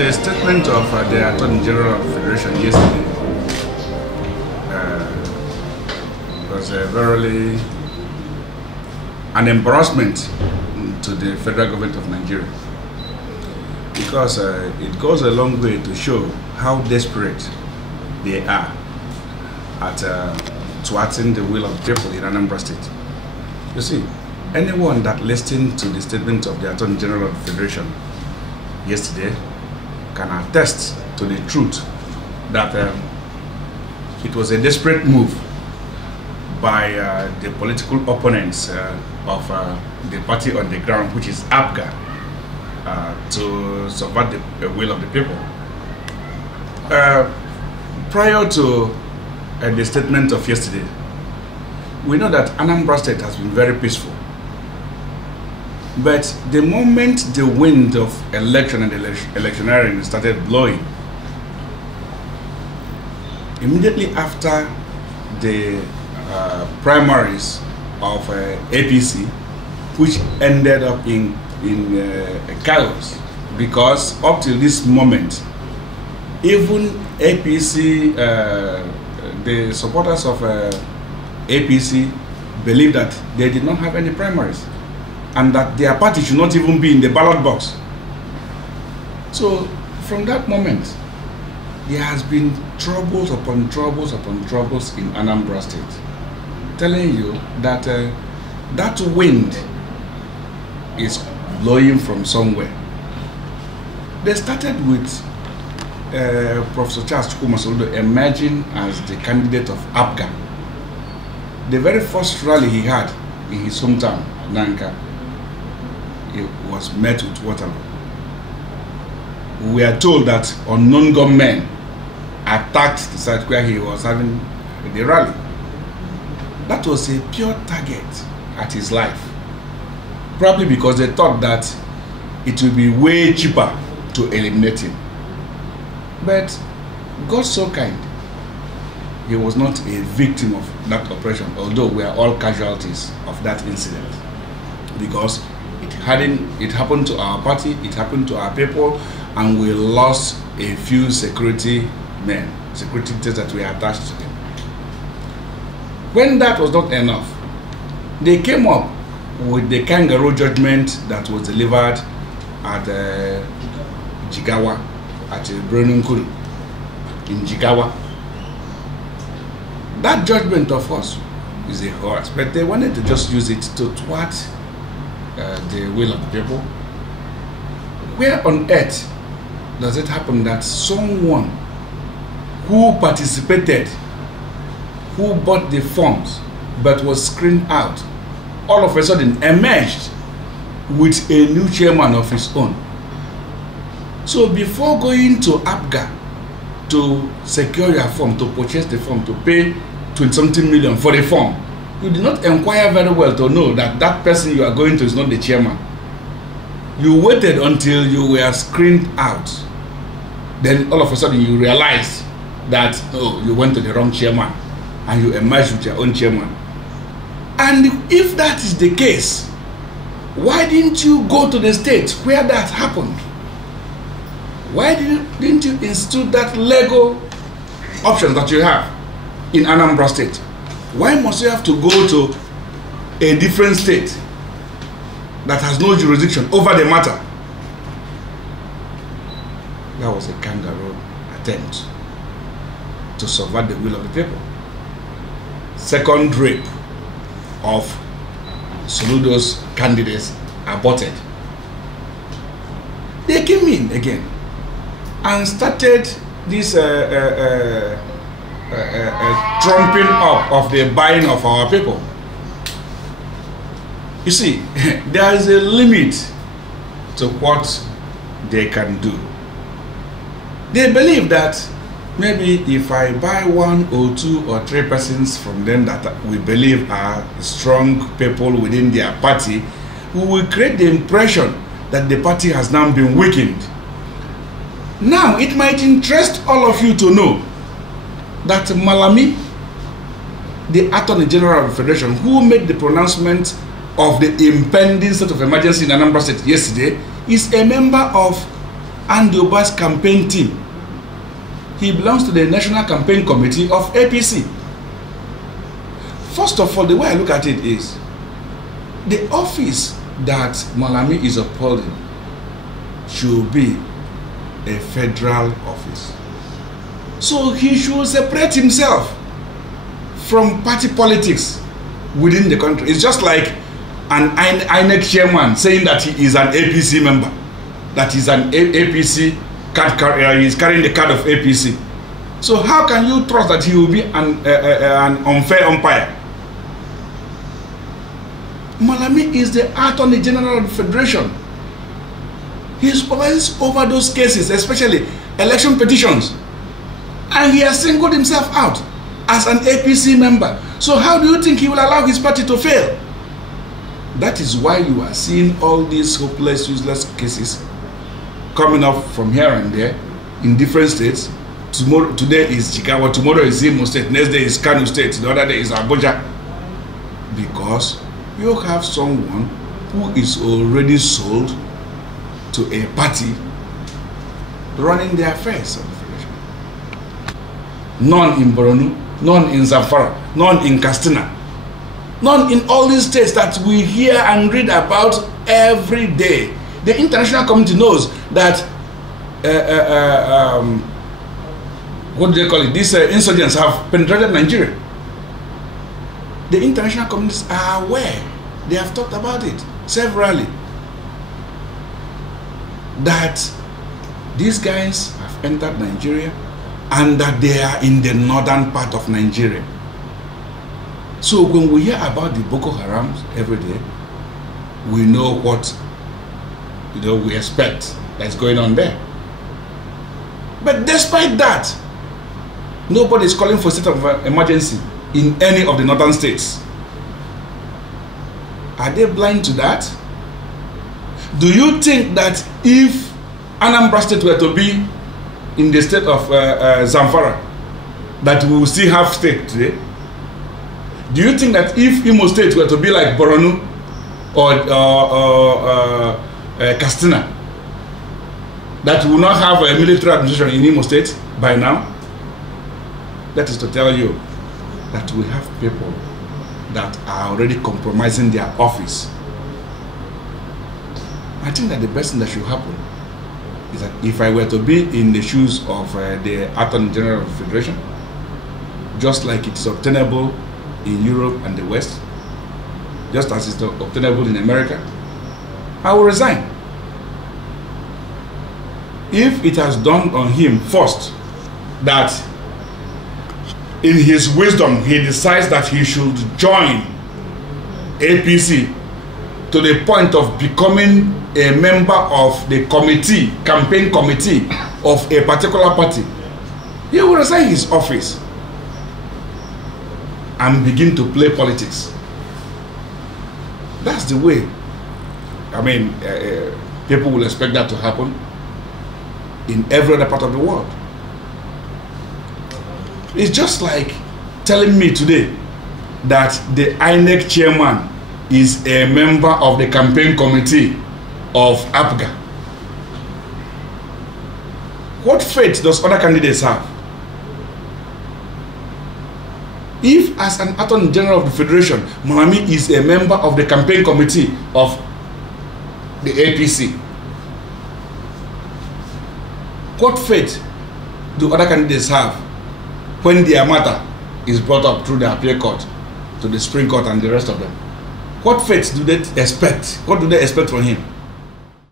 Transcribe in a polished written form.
The statement of the Attorney General of the Federation yesterday was verily an embarrassment to the federal government of Nigeria, because it goes a long way to show how desperate they are at thwarting the will of the people in Anambra State. You see, anyone that listened to the statement of the Attorney General of the Federation yesterday can attest to the truth that it was a desperate move by the political opponents of the party on the ground, which is APGA, to subvert the will of the people. Prior to the statement of yesterday, we know that Anambra State has been very peaceful. But the moment the wind of election and electioneering started blowing, immediately after the primaries of APC, which ended up in chaos, because up till this moment, even APC, the supporters of APC believe that they did not have any primaries, and that their party should not even be in the ballot box. So from that moment, there has been troubles upon troubles upon troubles in Anambra State, telling you that that wind is blowing from somewhere. They started with Professor Charles Chukwumasoludo emerging as the candidate of APGA. The very first rally he had in his hometown, Nanka, it was met with water. We are told that unknown gunmen attacked the site where he was having the rally. That was a pure target at his life. Probably because they thought that it would be way cheaper to eliminate him. But God so kind, he was not a victim of that operation, although we are all casualties of that incident. Because it happened to our party, it happened to our people, and we lost a few security men, security details that were attached to them. When that was not enough, they came up with the kangaroo judgment that was delivered at Jigawa, at Brununkuru in Jigawa. That judgment, of course, is a horse, but they wanted to just use it to thwart the will of the people. Where on earth does it happen that someone who participated, who bought the forms but was screened out, all of a sudden emerged with a new chairman of his own? So before going to APGA to secure your form, to purchase the form, to pay 20-something million for the form, you did not inquire very well to know that that person you are going to is not the chairman. You waited until you were screened out. Then all of a sudden you realized that, oh, you went to the wrong chairman, and you emerged with your own chairman. And if that is the case, why didn't you go to the state where that happened? Why didn't you institute that legal option that you have in Anambra State? Why must you have to go to a different state that has no jurisdiction over the matter? That was a kangaroo attempt to subvert the will of the people. Second rape of Soludo's candidates aborted. They came in again and started this trumping up of the buying of our people. You see, there is a limit to what they can do. They believe that maybe if I buy 1 or 2 or 3 persons from them that we believe are strong people within their party, we will create the impression that the party has now been weakened. Now, it might interest all of you to know that Malami, the Attorney General of the Federation, who made the pronouncement of the impending state of emergency in Anambra State yesterday, is a member of Andy Oba's campaign team. He belongs to the National Campaign Committee of APC. First of all, the way I look at it is, the office that Malami is upholding should be a federal office. So he should separate himself from party politics within the country. It's just like an INEC chairman saying that he is an APC member, that he's an APC card carrier, he's carrying the card of APC. So how can you trust that he will be an unfair umpire? Malami is the Attorney General of the Federation. He supervises over those cases, especially election petitions. And he has singled himself out as an APC member. So how do you think he will allow his party to fail? That is why you are seeing all these hopeless, useless cases coming up from here and there in different states. Today is Jigawa, tomorrow is Imo State, next day is Kano State, the other day is Abuja. Because you have someone who is already sold to a party running their affairs. None in Borno, none in Zamfara, none in Katsina, none in all these states that we hear and read about every day. The international community knows that what do they call it? These insurgents have penetrated Nigeria. The international communities are aware. They have talked about it severally. That these guys have entered Nigeria and that they are in the northern part of Nigeria. So when we hear about the Boko Haram every day, we know what we expect that's going on there. But despite that, nobody is calling for a state of emergency in any of the northern states. Are they blind to that? Do you think that if Anambra State were to be in the state of Zamfara, that we will still have state today? Do you think that if Imo State were to be like Borno or Katsina, that we will not have a military administration in Imo State by now? That is to tell you that we have people that are already compromising their office. I think that the best thing that should happen is that if I were to be in the shoes of the Attorney General of the Federation, just like it's obtainable in Europe and the West, just as it's obtainable in America, I will resign. If it has dawned on him first that in his wisdom he decides that he should join APC to the point of becoming a member of the committee, campaign committee of a particular party, he will resign his office and begin to play politics. That's the way. I mean, people will expect that to happen in every other part of the world. It's just like telling me today that the INEC chairman is a member of the campaign committee of APGA. What faith does other candidates have? If as an Attorney General of the Federation, Malami is a member of the campaign committee of the APC, what faith do other candidates have when their matter is brought up through the appeal court to the Supreme Court and the rest of them? What faith do they expect? What do they expect from him?